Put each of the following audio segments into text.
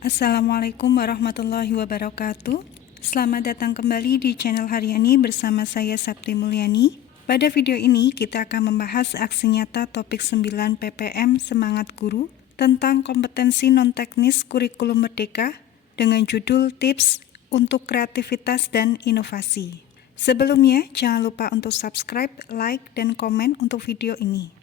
Assalamualaikum warahmatullahi wabarakatuh. Selamat datang kembali di channel Haryani bersama saya Sapti Mulyani. Pada video ini kita akan membahas aksi nyata topik 9 PPM Semangat Guru tentang kompetensi non-teknis kurikulum merdeka dengan judul Tips untuk Kreativitas dan Inovasi. Sebelumnya, jangan lupa untuk subscribe, like, dan komen untuk video ini.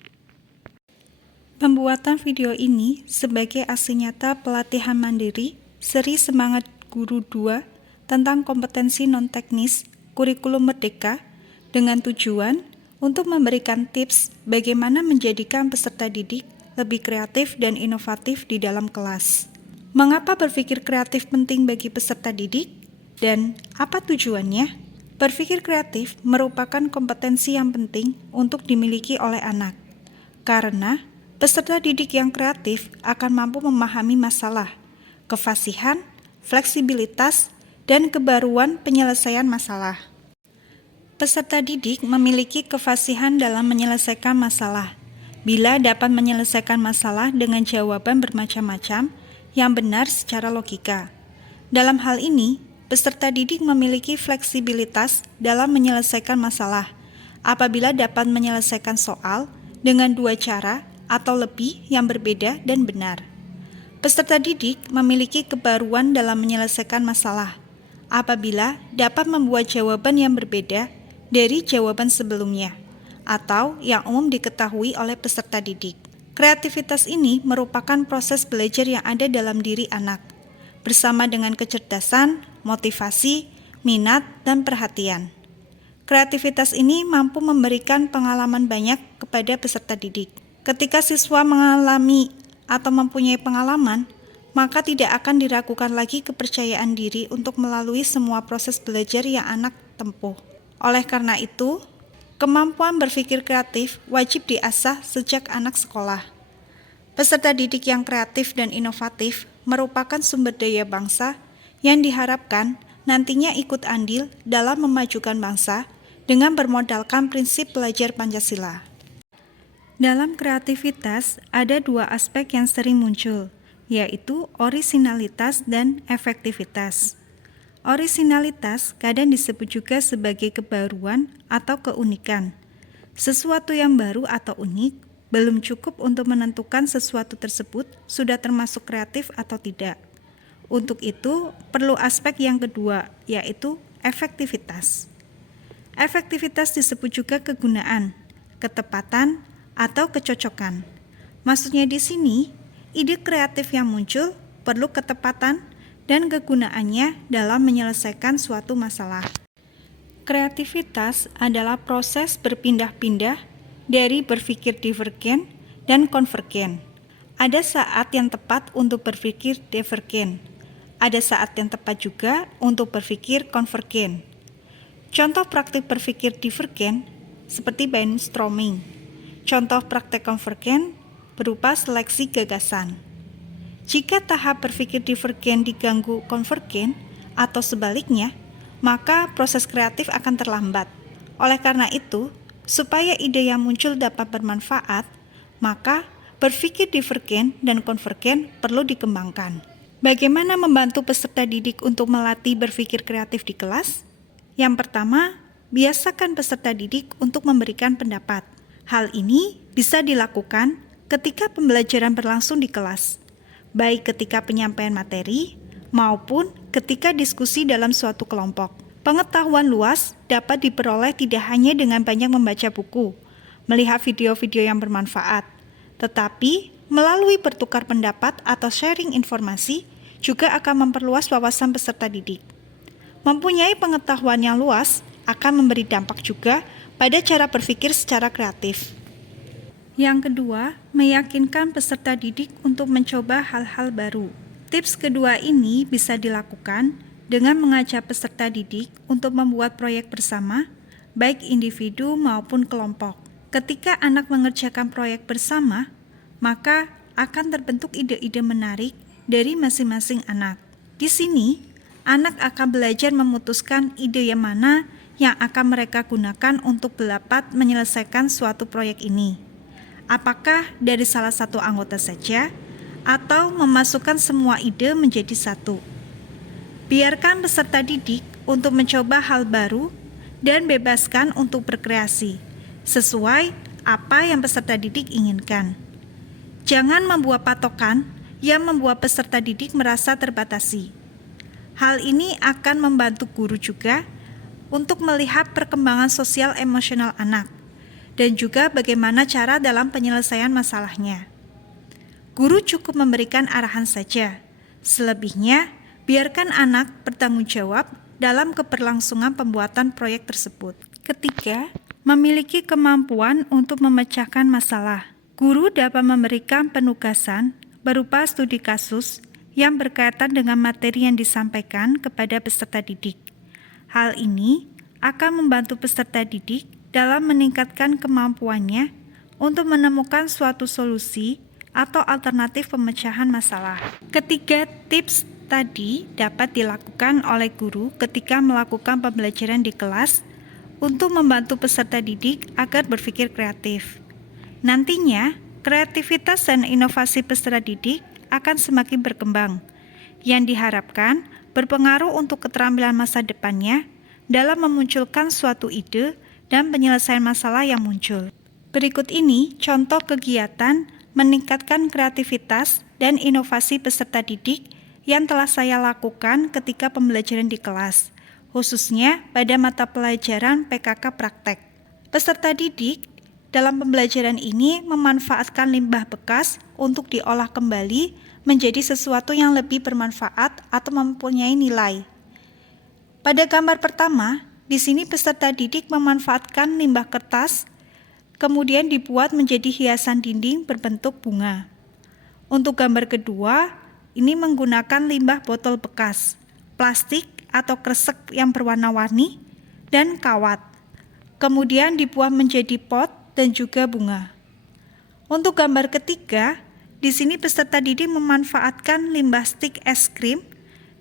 Pembuatan video ini sebagai aksi nyata pelatihan mandiri seri Semangat Guru 2 tentang kompetensi non-teknis kurikulum merdeka dengan tujuan untuk memberikan tips bagaimana menjadikan peserta didik lebih kreatif dan inovatif di dalam kelas. Mengapa berpikir kreatif penting bagi peserta didik dan apa tujuannya? Berpikir kreatif merupakan kompetensi yang penting untuk dimiliki oleh anak, karena peserta didik yang kreatif akan mampu memahami masalah, kefasihan, fleksibilitas, dan kebaruan penyelesaian masalah. Peserta didik memiliki kefasihan dalam menyelesaikan masalah, bila dapat menyelesaikan masalah dengan jawaban bermacam-macam yang benar secara logika. Dalam hal ini, peserta didik memiliki fleksibilitas dalam menyelesaikan masalah, apabila dapat menyelesaikan soal dengan dua cara atau lebih yang berbeda dan benar. Peserta didik memiliki kebaruan dalam menyelesaikan masalah apabila dapat membuat jawaban yang berbeda dari jawaban sebelumnya atau yang umum diketahui oleh peserta didik. Kreativitas ini merupakan proses belajar yang ada dalam diri anak, bersama dengan kecerdasan, motivasi, minat, dan perhatian. Kreativitas ini mampu memberikan pengalaman banyak kepada peserta didik. Ketika siswa mengalami atau mempunyai pengalaman, maka tidak akan diragukan lagi kepercayaan diri untuk melalui semua proses belajar yang anak tempuh. Oleh karena itu, kemampuan berpikir kreatif wajib diasah sejak anak sekolah. Peserta didik yang kreatif dan inovatif merupakan sumber daya bangsa yang diharapkan nantinya ikut andil dalam memajukan bangsa dengan bermodalkan prinsip belajar Pancasila. Dalam kreativitas, ada dua aspek yang sering muncul, yaitu orisinalitas dan efektivitas. Orisinalitas kadang disebut juga sebagai kebaruan atau keunikan. Sesuatu yang baru atau unik belum cukup untuk menentukan sesuatu tersebut sudah termasuk kreatif atau tidak. Untuk itu, perlu aspek yang kedua, yaitu efektivitas. Efektivitas disebut juga kegunaan, ketepatan, atau kecocokan. Maksudnya di sini, ide kreatif yang muncul perlu ketepatan dan kegunaannya dalam menyelesaikan suatu masalah. Kreativitas adalah proses berpindah-pindah dari berpikir divergen dan konvergen. Ada saat yang tepat untuk berpikir divergen. Ada saat yang tepat juga untuk berpikir konvergen. Contoh praktik berpikir divergen seperti brainstorming. Contoh praktek konvergen berupa seleksi gagasan. Jika tahap berpikir divergen diganggu konvergen atau sebaliknya, maka proses kreatif akan terlambat. Oleh karena itu, supaya ide yang muncul dapat bermanfaat, maka berpikir divergen dan konvergen perlu dikembangkan. Bagaimana membantu peserta didik untuk melatih berpikir kreatif di kelas? Yang pertama, biasakan peserta didik untuk memberikan pendapat. Hal ini bisa dilakukan ketika pembelajaran berlangsung di kelas, baik ketika penyampaian materi maupun ketika diskusi dalam suatu kelompok. Pengetahuan luas dapat diperoleh tidak hanya dengan banyak membaca buku, melihat video-video yang bermanfaat, tetapi melalui bertukar pendapat atau sharing informasi juga akan memperluas wawasan peserta didik. Mempunyai pengetahuan yang luas akan memberi dampak juga pada cara berpikir secara kreatif. Yang kedua, meyakinkan peserta didik untuk mencoba hal-hal baru. Tips kedua ini bisa dilakukan dengan mengajak peserta didik untuk membuat proyek bersama, baik individu maupun kelompok. Ketika anak mengerjakan proyek bersama, maka akan terbentuk ide-ide menarik dari masing-masing anak. Di sini, anak akan belajar memutuskan ide yang mana yang akan mereka gunakan untuk dapat menyelesaikan suatu proyek ini. Apakah dari salah satu anggota saja atau memasukkan semua ide menjadi satu. Biarkan peserta didik untuk mencoba hal baru dan bebaskan untuk berkreasi, sesuai apa yang peserta didik inginkan. Jangan membuat patokan yang membuat peserta didik merasa terbatasi. Hal ini akan membantu guru juga untuk melihat perkembangan sosial emosional anak dan juga bagaimana cara dalam penyelesaian masalahnya. Guru cukup memberikan arahan saja. Selebihnya, biarkan anak bertanggung jawab dalam keberlangsungan pembuatan proyek tersebut. Ketiga, memiliki kemampuan untuk memecahkan masalah. Guru dapat memberikan penugasan berupa studi kasus yang berkaitan dengan materi yang disampaikan kepada peserta didik. Hal ini akan membantu peserta didik dalam meningkatkan kemampuannya untuk menemukan suatu solusi atau alternatif pemecahan masalah. Ketiga tips tadi dapat dilakukan oleh guru ketika melakukan pembelajaran di kelas untuk membantu peserta didik agar berpikir kreatif. Nantinya, kreativitas dan inovasi peserta didik akan semakin berkembang, yang diharapkan berpengaruh untuk keterampilan masa depannya dalam memunculkan suatu ide dan penyelesaian masalah yang muncul. Berikut ini contoh kegiatan meningkatkan kreativitas dan inovasi peserta didik yang telah saya lakukan ketika pembelajaran di kelas, khususnya pada mata pelajaran PKK praktek. Peserta didik dalam pembelajaran ini memanfaatkan limbah bekas untuk diolah kembali menjadi sesuatu yang lebih bermanfaat atau mempunyai nilai. Pada gambar pertama, di sini peserta didik memanfaatkan limbah kertas, kemudian dibuat menjadi hiasan dinding berbentuk bunga. Untuk gambar kedua, ini menggunakan limbah botol bekas, plastik atau kresek yang berwarna-warni, dan kawat. Kemudian dibuat menjadi pot dan juga bunga. Untuk gambar ketiga, di sini peserta didik memanfaatkan limbah stik es krim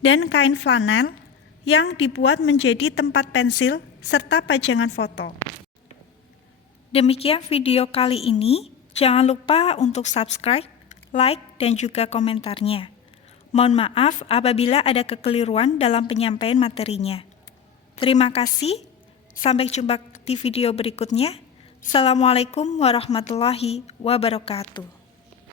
dan kain flanel yang dibuat menjadi tempat pensil serta pajangan foto. Demikian video kali ini. Jangan lupa untuk subscribe, like, dan juga komentarnya. Mohon maaf apabila ada kekeliruan dalam penyampaian materinya. Terima kasih. Sampai jumpa di video berikutnya. Assalamualaikum warahmatullahi wabarakatuh.